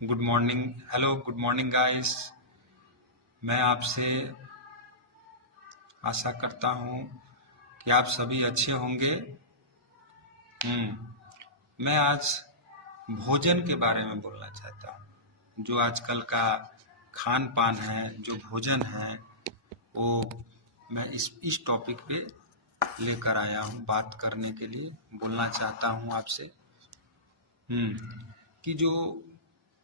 Good morning. Hello, good morning guys. मैं आपसे आशा करता हूँ कि आप सभी अच्छे होंगे। मैं आज भोजन के बारे में बोलना चाहता हूँ। जो आजकल का खान पान है, जो भोजन है, वो मैं इस टॉपिक पे लेकर आया हूँ बात करने के लिए। बोलना चाहता हूँ आपसे कि जो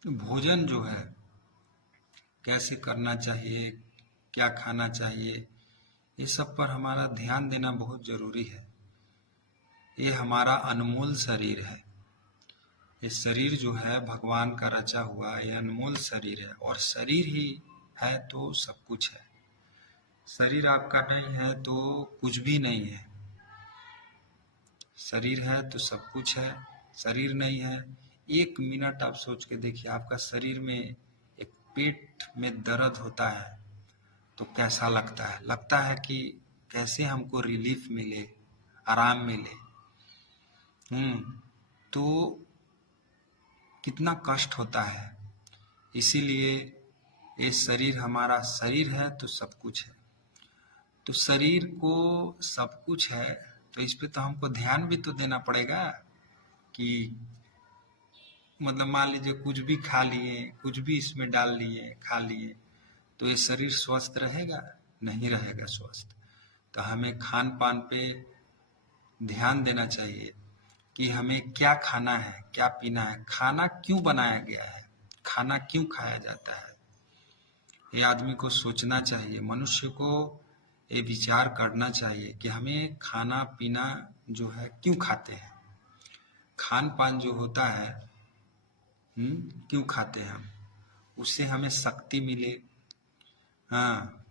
भोजन जो है कैसे करना चाहिए, क्या खाना चाहिए, ये सब पर हमारा ध्यान देना बहुत जरूरी है। ये हमारा अनमोल शरीर है। ये शरीर जो है भगवान का रचा हुआ ये अनमोल शरीर है, और शरीर ही है तो सब कुछ है। शरीर आपका नहीं है तो कुछ भी नहीं है। शरीर है तो सब कुछ है, शरीर नहीं है। एक मिनट आप सोच के देखिए, आपका शरीर में एक पेट में दर्द होता है तो कैसा लगता है? लगता है कि कैसे हमको रिलीफ मिले, आराम मिले। तो कितना कष्ट होता है। इसीलिए ये शरीर हमारा शरीर है तो सब कुछ है। तो शरीर को सब कुछ है तो इस पे तो हमको ध्यान भी तो देना पड़ेगा कि मतलब मान लीजिए कुछ भी खा लिए, कुछ भी इसमें डाल लिए, खा लिए, तो ये शरीर स्वस्थ रहेगा? नहीं रहेगा स्वस्थ। तो हमें खान पान पे ध्यान देना चाहिए कि हमें क्या खाना है, क्या पीना है, खाना क्यों बनाया गया है, खाना क्यों खाया जाता है। ये आदमी को सोचना चाहिए, मनुष्य को ये विचार करना चाहिए कि हमें खाना पीना जो है क्यों खाते हैं, खान पान जो होता है क्यों खाते हैं हम, उससे हमें शक्ति मिले। हाँ,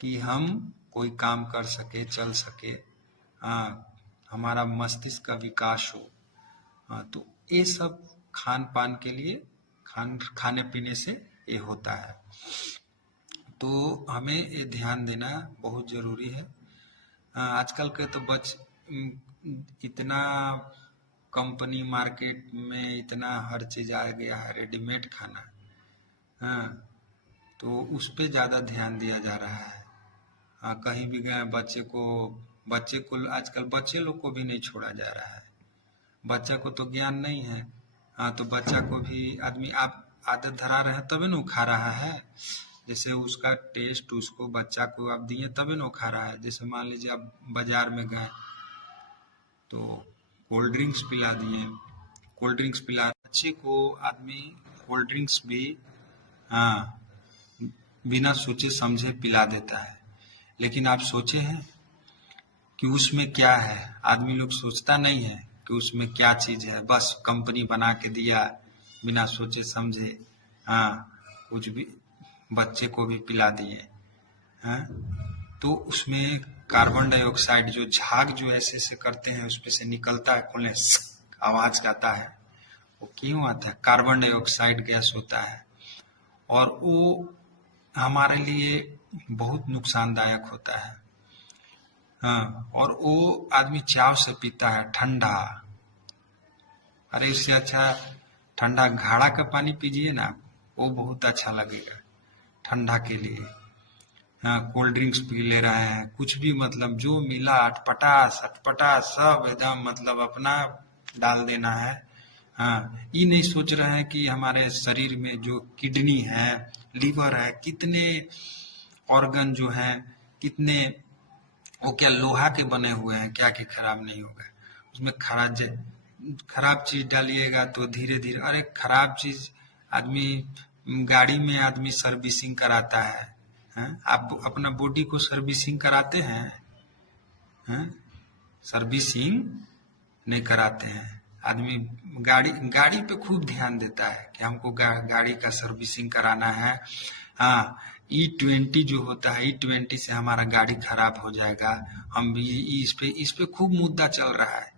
कि हम कोई काम कर सके, चल सके। हाँ, हमारा मस्तिष्क का विकास हो। हाँ, तो ये सब खान पान के लिए खाने पीने से ये होता है। तो हमें ये ध्यान देना बहुत जरूरी है। आजकल के तो इतना कंपनी मार्केट में इतना हर चीज आ गया है, रेडीमेड खाना। हाँ, तो उस पे ज़्यादा ध्यान दिया जा रहा है। हाँ, कहीं भी गए बच्चे को आजकल बच्चे लोग को भी नहीं छोड़ा जा रहा है। बच्चा को तो ज्ञान नहीं है। हाँ, तो बच्चा को भी आदमी आप आदत धरा रहे हैं तभी न खा रहा है। जैसे उसका टेस्ट उसको बच्चा को आप दिए तभी न खा रहा है। जैसे मान लीजिए आप बाजार में गए तो कोल्ड ड्रिंक्स पिला दिए, कोल्ड ड्रिंक्स पिला बच्चे को आदमी कोल्ड ड्रिंक्स भी हाँ बिना सोचे समझे पिला देता है। लेकिन आप सोचे हैं कि उसमें क्या है? आदमी लोग सोचता नहीं है कि उसमें क्या चीज है। बस कंपनी बना के दिया बिना सोचे समझे। हाँ, कुछ भी बच्चे को भी पिला दिए। हाँ, तो उसमें कार्बन डाइऑक्साइड जो झाग जो ऐसे ऐसे करते हैं उसपे से निकलता है, खोलने आवाज आता है। वो क्यों आता है? कार्बन डाइऑक्साइड गैस होता है, और वो हमारे लिए बहुत नुकसानदायक होता है। हाँ, और वो आदमी चाव से पीता है ठंडा। अरे इससे अच्छा ठंडा घड़ा का पानी पीजिए ना, वो बहुत अच्छा लगेगा ठंडा के लिए। हाँ, कोल्ड ड्रिंक्स पी ले रहे हैं, कुछ भी मतलब जो मिला अटपटा सटपटा सब एकदम मतलब अपना डाल देना है। हाँ, ये नहीं सोच रहे हैं कि हमारे शरीर में जो किडनी है, लीवर है, कितने ऑर्गन जो हैं, कितने वो क्या लोहा के बने हुए हैं क्या कि खराब नहीं होगा? उसमें खराब चीज डालिएगा तो धीरे धीरे अरे खराब चीज आदमी गाड़ी में आदमी सर्विसिंग कराता है। हैं? आप अपना बॉडी को सर्विसिंग कराते हैं? हैं? सर्विसिंग नहीं कराते हैं। आदमी गाड़ी गाड़ी पे खूब ध्यान देता है कि हमको गाड़ी का सर्विसिंग कराना है। हाँ, E20 जो होता है, E20 से हमारा गाड़ी खराब हो जाएगा। हम भी इस पे खूब मुद्दा चल रहा है,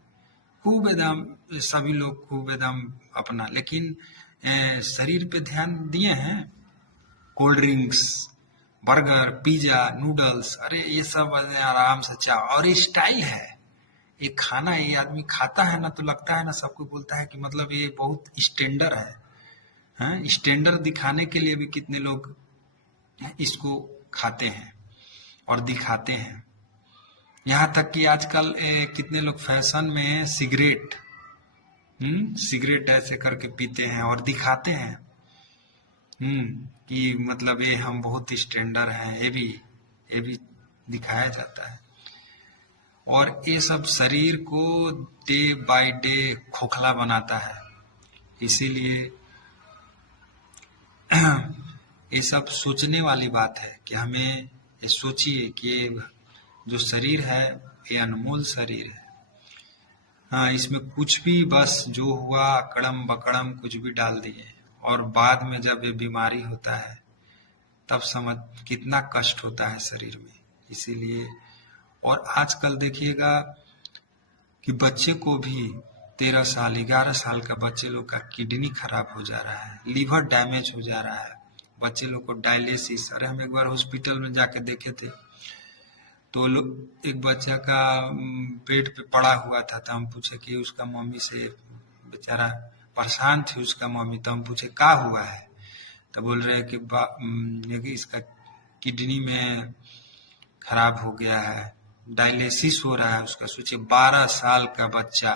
खूब एकदम सभी लोग खूब एकदम अपना। लेकिन शरीर पे ध्यान दिए हैं? Cold drinks, burger, pizza, noodles, अरे ये सब आराम से चाव, और ये स्टाइल है। ये खाना ये आदमी खाता है ना तो लगता है ना, सबको बोलता है कि मतलब ये बहुत स्टैंडर्ड है। हैं, स्टैंडर्ड दिखाने के लिए भी कितने लोग इसको खाते हैं और दिखाते हैं। यहाँ तक कि आजकल कितने लोग फैशन में सिगरेट सिगरेट ऐसे करके पीते हैं और दिखाते हैं कि मतलब ये हम बहुत स्टैंडर्ड हैं, ये भी दिखाया जाता है। और ये सब शरीर को डे बाय डे खोखला बनाता है। इसीलिए ये सब सोचने वाली बात है कि हमें ये सोचिए कि ये जो शरीर है ये अनमोल शरीर है। हाँ, इसमें कुछ भी बस जो हुआ अकड़म बकड़म कुछ भी डाल दिए और बाद में जब ये बीमारी होता है तब समझ कितना कष्ट होता है शरीर में। इसीलिए और आजकल देखिएगा कि बच्चे को भी 13 साल 11 साल का बच्चे लोग का किडनी खराब हो जा रहा है, लीवर डैमेज हो जा रहा है, बच्चे लोग को डायलिसिस। अरे हम एक बार हॉस्पिटल में जाके देखे थे तो लोग एक बच्चा का बेड पे पड़ा हुआ था, तो हम पूछे कि उसका मम्मी से, बेचारा परेशान थी उसका मम्मी, तो हम पूछे क्या हुआ है, तो बोल रहे हैं कि इसका किडनी में खराब हो गया है, डायलिसिस हो रहा है उसका। सोचिए 12 साल का बच्चा,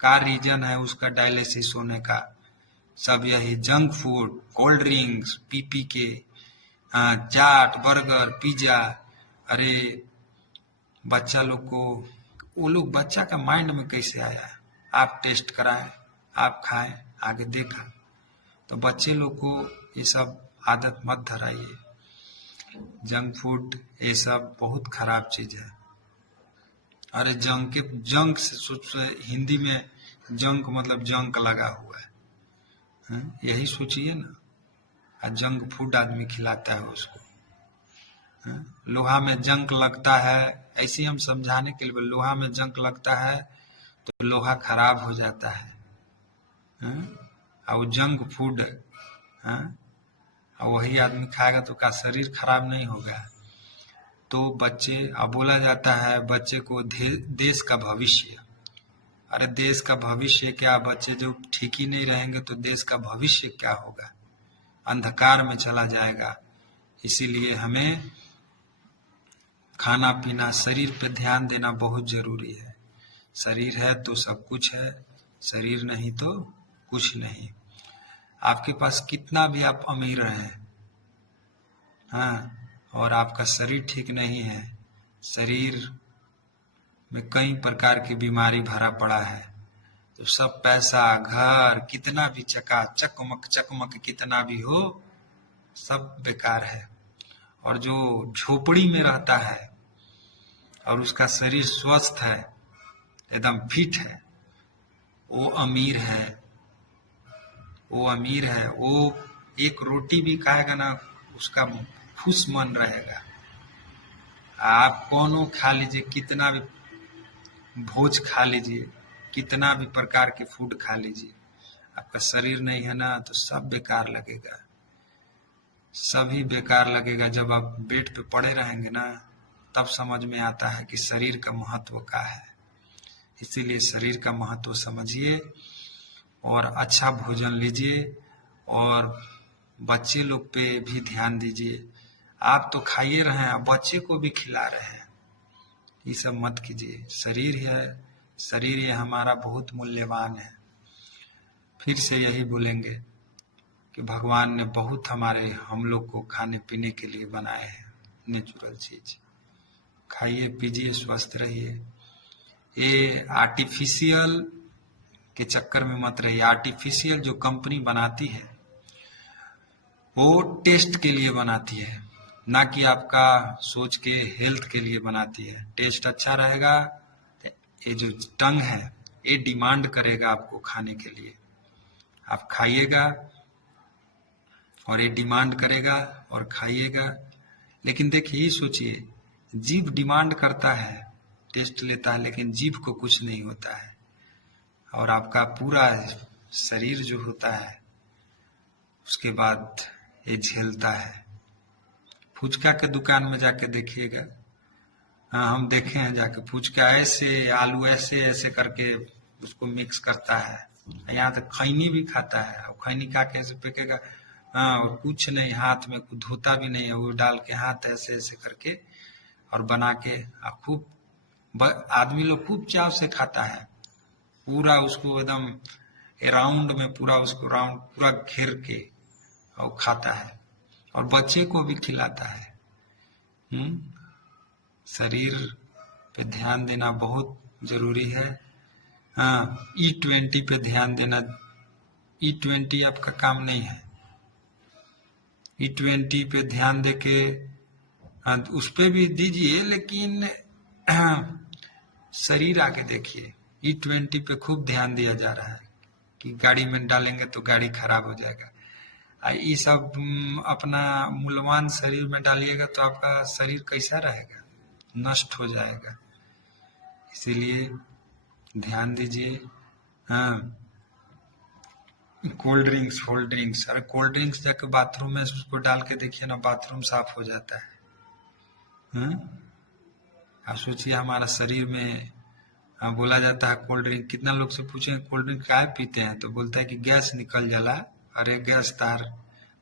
का रीजन है उसका डायलिसिस होने का? सब यही junk food, cold drinks P के, चाट बर्गर पिज्जा। अरे बच्चा लोग को, वो लोग बच्चा का माइंड में कैसे आया है? आप टेस्ट कराएं, आप खाएं, आगे देखा। तो बच्चे लोग को ये सब आदत मत धराइए। जंक फूड ये सब बहुत खराब चीज है। अरे जंक से सोच, हिंदी में जंक मतलब जंक लगा हुआ है, यही सोचिए ना। जंक फूड आदमी खिलाता है उसको। लोहा में जंक लगता है, ऐसे हम समझाने के लिए, लोहा में जंक लगता है तो लोहा खराब हो जाता है। और जंक फूड और वही आदमी खाएगा तो का शरीर खराब नहीं होगा? तो बच्चे, अब बोला जाता है बच्चे को देश का भविष्य। अरे देश का भविष्य क्या? बच्चे जो ठीक ही नहीं रहेंगे तो देश का भविष्य क्या होगा? अंधकार में चला जाएगा। इसीलिए हमें खाना पीना, शरीर पे ध्यान देना बहुत जरूरी है। शरीर है तो सब कुछ है, शरीर नहीं तो कुछ नहीं। आपके पास कितना भी आप अमीर हैं, और आपका शरीर ठीक नहीं है, शरीर में कई प्रकार की बीमारी भरा पड़ा है, तो सब पैसा घर कितना भी चकमक कितना भी हो, सब बेकार है। और जो झोपड़ी में रहता है और उसका शरीर स्वस्थ है, एकदम फिट है, वो अमीर है। वो एक रोटी भी खाएगा ना, उसका खुश मन रहेगा। आप कोनो खा लीजिए, कितना भी भोज खा लीजिए, कितना भी प्रकार के फूड खा लीजिए, आपका शरीर नहीं है ना तो सब बेकार लगेगा, सभी बेकार लगेगा। जब आप बेड पे पड़े रहेंगे ना तब समझ में आता है कि शरीर का महत्व क्या है। इसीलिए शरीर का महत्व समझिए और अच्छा भोजन लीजिए और बच्चे लोग पे भी ध्यान दीजिए। आप तो खाइए रहे हैं, बच्चे को भी खिला रहे हैं, ये सब मत कीजिए। शरीर है, शरीर ये हमारा बहुत मूल्यवान है। फिर से यही बोलेंगे कि भगवान ने बहुत हम लोग को खाने पीने के लिए बनाए हैं नेचुरल चीज। खाइए पीजिए, स्वस्थ रहिए। ये आर्टिफिशियल के चक्कर में मत रहिए। आर्टिफिशियल जो कंपनी बनाती है वो टेस्ट के लिए बनाती है, ना कि आपका सोच के हेल्थ के लिए बनाती है। टेस्ट अच्छा रहेगा, ये जो टंग है ये डिमांड करेगा आपको खाने के लिए, आप खाइएगा और ये डिमांड करेगा और खाइएगा। लेकिन देखिए, ये सोचिए, जीभ डिमांड करता है, टेस्ट लेता है, लेकिन जीभ को कुछ नहीं होता है और आपका पूरा शरीर जो होता है उसके बाद ये झेलता है। फुचका के दुकान में जाके देखिएगा, हम देखे हैं जाके, फुचका ऐसे आलू ऐसे ऐसे करके उसको मिक्स करता है, यहाँ तक खैनी भी खाता है, खैनी का कैसे फेंकेगा। हाँ, और कुछ नहीं, हाथ में कुछ धोता भी नहीं है, वो डाल के हाथ ऐसे ऐसे करके और बना के खूब आदमी लोग खूब चाव से खाता है। पूरा उसको एकदम राउंड में पूरा उसको राउंड पूरा घेर के और खाता है, और बच्चे को भी खिलाता है। शरीर पे ध्यान देना बहुत जरूरी है। हाँ, E20 पे ध्यान देना। E20 आपका काम नहीं है। E20 पे ध्यान देके उस पे भी दीजिए, लेकिन शरीर आके देखिए। E20 पे खूब ध्यान दिया जा रहा है कि गाड़ी में डालेंगे तो गाड़ी खराब हो जाएगा। ये सब अपना मूल्यवान शरीर में डालिएगा तो आपका शरीर कैसा रहेगा, नष्ट हो जाएगा। इसीलिए ध्यान दीजिए। हाँ, कोल्ड ड्रिंक्स, अरे कोल्ड ड्रिंक्स जाके बाथरूम में उसको डाल के देखिए ना, बाथरूम साफ हो जाता है। आप सोचिए हमारा शरीर में बोला जाता है कोल्ड ड्रिंक, कितना लोग से पूछेंगे कोल्ड ड्रिंक क्या पीते हैं, तो बोलता है कि गैस निकल जाला। अरे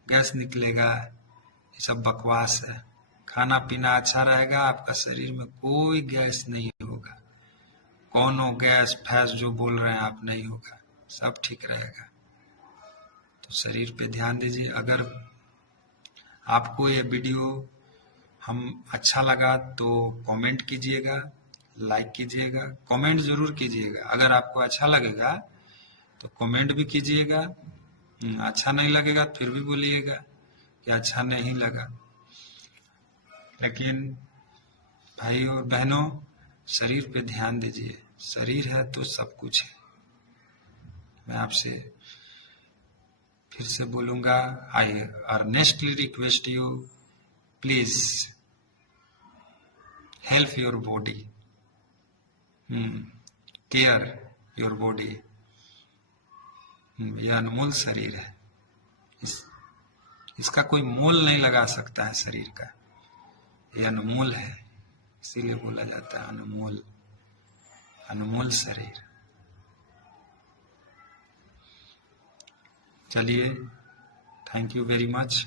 गैस निकलेगा, ये सब बकवास है। खाना पीना अच्छा रहेगा, आपका शरीर में कोई गैस नहीं होगा, कौनो गैस फैस जो बोल रहे हैं आप नहीं होगा, सब ठीक रहेगा। तो शरीर पे ध्यान दीजिए। अगर आपको ये वीडियो हम अच्छा लगा तो कमेंट कीजिएगा, लाइक कीजिएगा, कमेंट जरूर कीजिएगा। अगर आपको अच्छा लगेगा तो कमेंट भी कीजिएगा, अच्छा नहीं लगेगा फिर भी बोलिएगा कि अच्छा नहीं लगा। लेकिन भाई और बहनों, शरीर पे ध्यान दीजिए। शरीर है तो सब कुछ है। मैं आपसे फिर से बोलूंगा, I earnestly request you, please help your body, care your body. यह अनमोल शरीर है, इसका कोई मोल नहीं लगा सकता है शरीर का, यह अनमोल है। इसीलिए बोला जाता है अनमोल शरीर। चलिए, थैंक यू वेरी मच।